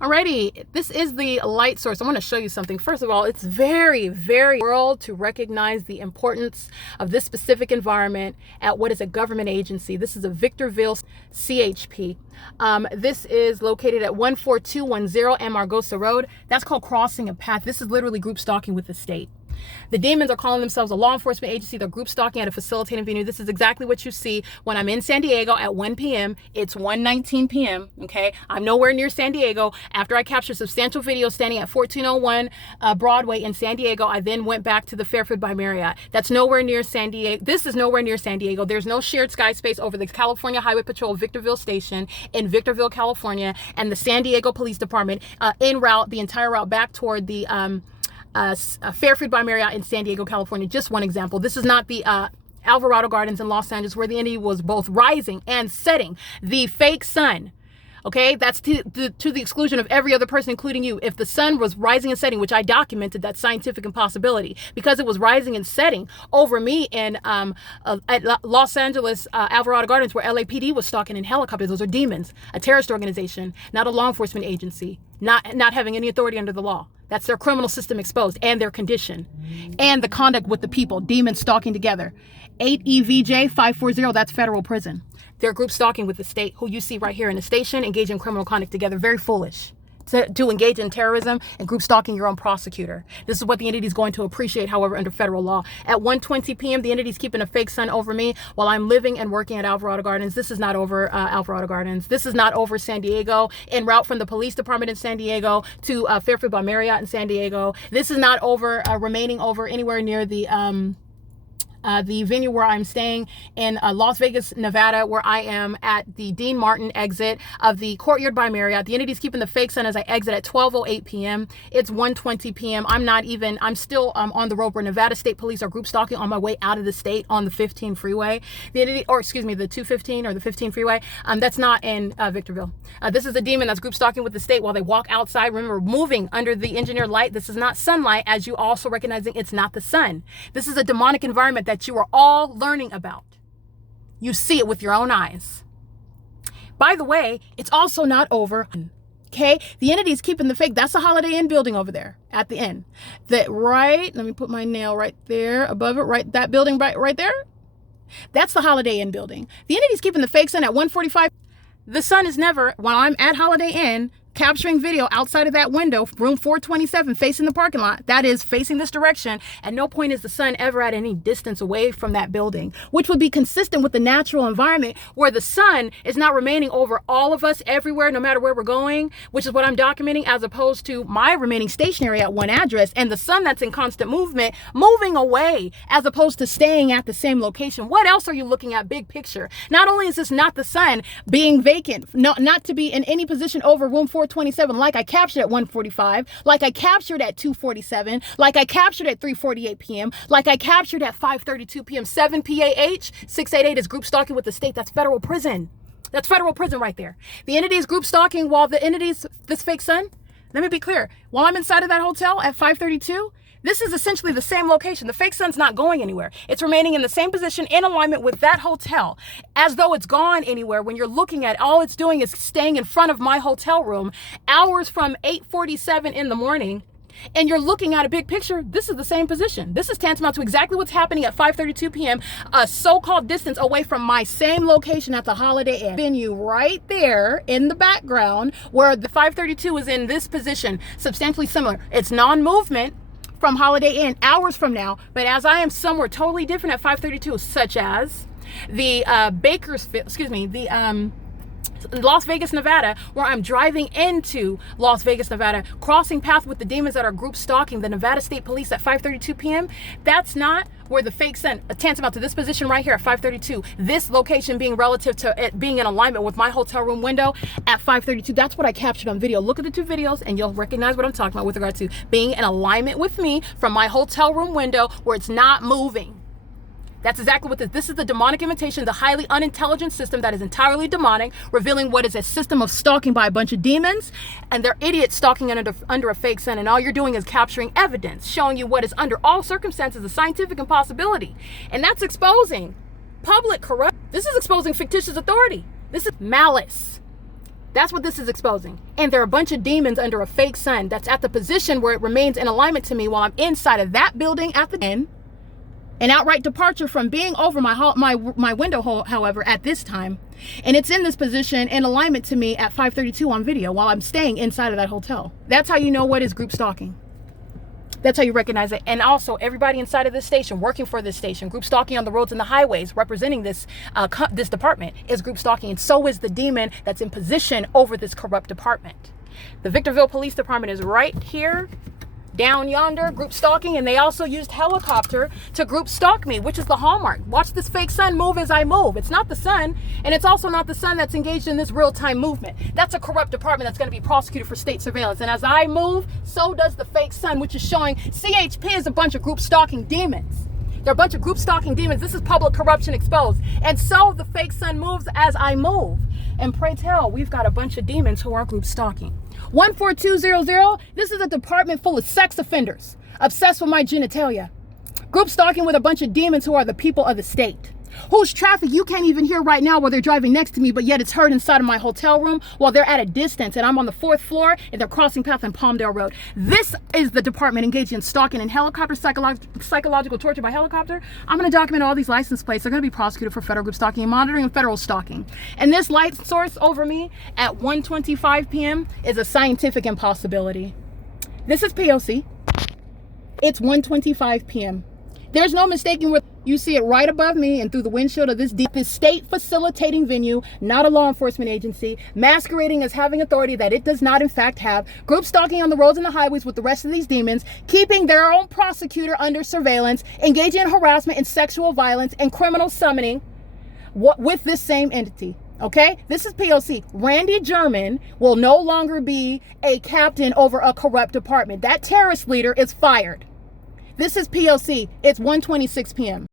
Alrighty, this is the light source. I want to show you something. First of all, it's very, very world to recognize the importance of this specific environment at what is a government agency. This is a Victorville CHP. This is located at 14210 AMARGOSA Road. That's called crossing a path. This is literally group stalking with the state. The demons are calling themselves a law enforcement agency. They're group stalking at a facilitating venue. This is exactly what you see when I'm in San Diego at 1 p.m. It's 1:19 p.m. Okay, I'm nowhere near San Diego. After I captured substantial video standing at 1401 Broadway in San Diego, I then went back to the Fairfield by Marriott. That's nowhere near San Diego. This is nowhere near San Diego. There's no shared sky space over the California Highway Patrol Victorville Station in Victorville, California, and the San Diego Police Department en route, the entire route back toward the Fairfield by Marriott in San Diego, California. Just one example. This is not the Alvarado Gardens in Los Angeles, where the entity was both rising and setting the fake sun. Okay, that's to the exclusion of every other person, including you. If the sun was rising and setting, which I documented, that's scientific impossibility, because it was rising and setting over me in at Los Angeles, Alvarado Gardens, where LAPD was stalking in helicopters. Those are demons, a terrorist organization, not a law enforcement agency, not having any authority under the law. That's their criminal system exposed, and their condition, and the conduct with the people, demons stalking together. 8 EVJ 540, that's federal prison. They're group stalking with the state, who you see right here in the station, engaging in criminal conduct together. Very foolish to engage in terrorism and group stalking your own prosecutor. This is what the entity is going to appreciate, however, under federal law. At 1:20 p.m., the entity is keeping a fake sun over me while I'm living and working at Alvarado Gardens. This is not over Alvarado Gardens. This is not over San Diego, en route from the police department in San Diego to Fairfield by Marriott in San Diego. This is not over, remaining over anywhere near the venue where I'm staying in Las Vegas, Nevada, where I am at the Dean Martin exit of the Courtyard by Marriott. The entity's keeping the fake sun as I exit at 12:08 p.m. It's 1:20 p.m. I'm still on the rope where Nevada State Police are group stalking on my way out of the state on the 15 freeway. The entity, or excuse me, the 215 or the 15 freeway, that's not in Victorville. This is a demon that's group stalking with the state while they walk outside. Remember, moving under the engineered light. This is not sunlight, as you also recognizing it's not the sun. This is a demonic environment that you are all learning about. You see it with your own eyes. By the way, it's also not over. Okay, the entity is keeping the fake. That's the Holiday Inn building over there at the end. Let me put my nail right there above it. Right, that building right there. That's the Holiday Inn building. The entity is keeping the fake sun at 1:45. The sun is never, when I'm at Holiday Inn, capturing video outside of that window, room 427, facing the parking lot, that is facing this direction. At no point is the sun ever at any distance away from that building, which would be consistent with the natural environment where the sun is not remaining over all of us everywhere, no matter where we're going, which is what I'm documenting, as opposed to my remaining stationary at one address, and the sun that's in constant movement, moving away, as opposed to staying at the same location. What else are you looking at big picture? Not only is this not the sun being vacant, not to be in any position over room 427, like I captured at 1:45, like I captured at 2:47, like I captured at 3:48 p.m., like I captured at 5:32 p.m. 7 PAH 688 is group stalking with the state. That's federal prison. That's federal prison right there. The entity is group stalking while the entity's this fake sun. Let me be clear. While I'm inside of that hotel at 5:32, this is essentially the same location. The fake sun's not going anywhere. It's remaining in the same position in alignment with that hotel, as though it's gone anywhere. When you're looking at, all it's doing is staying in front of my hotel room hours from 8:47 in the morning, and you're looking at a big picture. This is the same position. This is tantamount to exactly what's happening at 5:32 p.m., a so-called distance away from my same location at the Holiday Inn venue right there in the background, where the 5:32 is in this position, substantially similar. It's non-movement from Holiday Inn hours from now, but as I am somewhere totally different at 5:32, such as the Las Vegas, Nevada, where I'm driving into Las Vegas, Nevada, crossing path with the demons that are group stalking the Nevada State Police at 5:32 p.m. That's not where the fake sun, tantamount to this position right here at 5:32. This location being relative to it being in alignment with my hotel room window at 5:32. That's what I captured on video. Look at the two videos and you'll recognize what I'm talking about with regard to being in alignment with me from my hotel room window where it's not moving. That's exactly what this is. The demonic invitation, the highly unintelligent system that is entirely demonic, revealing what is a system of stalking by a bunch of demons, and they're idiots stalking under a fake sun, and all you're doing is capturing evidence, showing you what is under all circumstances a scientific impossibility. And that's exposing public corruption. This is exposing fictitious authority. This is malice. That's what this is exposing. And there are a bunch of demons under a fake sun that's at the position where it remains in alignment to me while I'm inside of that building at the end. An outright departure from being over my window, however, at this time. And it's in this position in alignment to me at 5:32 on video while I'm staying inside of that hotel. That's how you know what is group stalking. That's how you recognize it. And also, everybody inside of this station, working for this station, group stalking on the roads and the highways, representing this this department, is group stalking. And so is the demon that's in position over this corrupt department. The Victorville Police Department is right here, down yonder, group stalking, and they also used helicopter to group stalk me, which is the hallmark. Watch this fake sun move as I move. It's not the sun, and it's also not the sun that's engaged in this real-time movement. That's a corrupt department that's going to be prosecuted for state surveillance. And as I move, so does the fake sun, which is showing CHP is a bunch of group stalking demons. They're a bunch of group stalking demons. This is public corruption exposed. And so the fake sun moves as I move. And pray tell, we've got a bunch of demons who are group stalking. 14200, this is a department full of sex offenders obsessed with my genitalia. Group stalking with a bunch of demons who are the people of the state, whose traffic you can't even hear right now while they're driving next to me, but yet it's heard inside of my hotel room while they're at a distance and I'm on the 4th floor and they're crossing path on Palmdale Road. This is the department engaged in stalking and helicopter psychological torture by helicopter. I'm going to document all these license plates. They're going to be prosecuted for federal group stalking and monitoring and federal stalking. And this light source over me at 1:25 p.m. is a scientific impossibility. This is P.O.C. It's 1:25 p.m. There's no mistaking where you see it right above me and through the windshield of this state facilitating venue, not a law enforcement agency, masquerading as having authority that it does not in fact have, group stalking on the roads and the highways with the rest of these demons, keeping their own prosecutor under surveillance, engaging in harassment and sexual violence and criminal summoning with this same entity. Okay, this is P.O.C. Randy German will no longer be a captain over a corrupt department. That terrorist leader is fired. This is P.O.C. It's 1:26 p.m.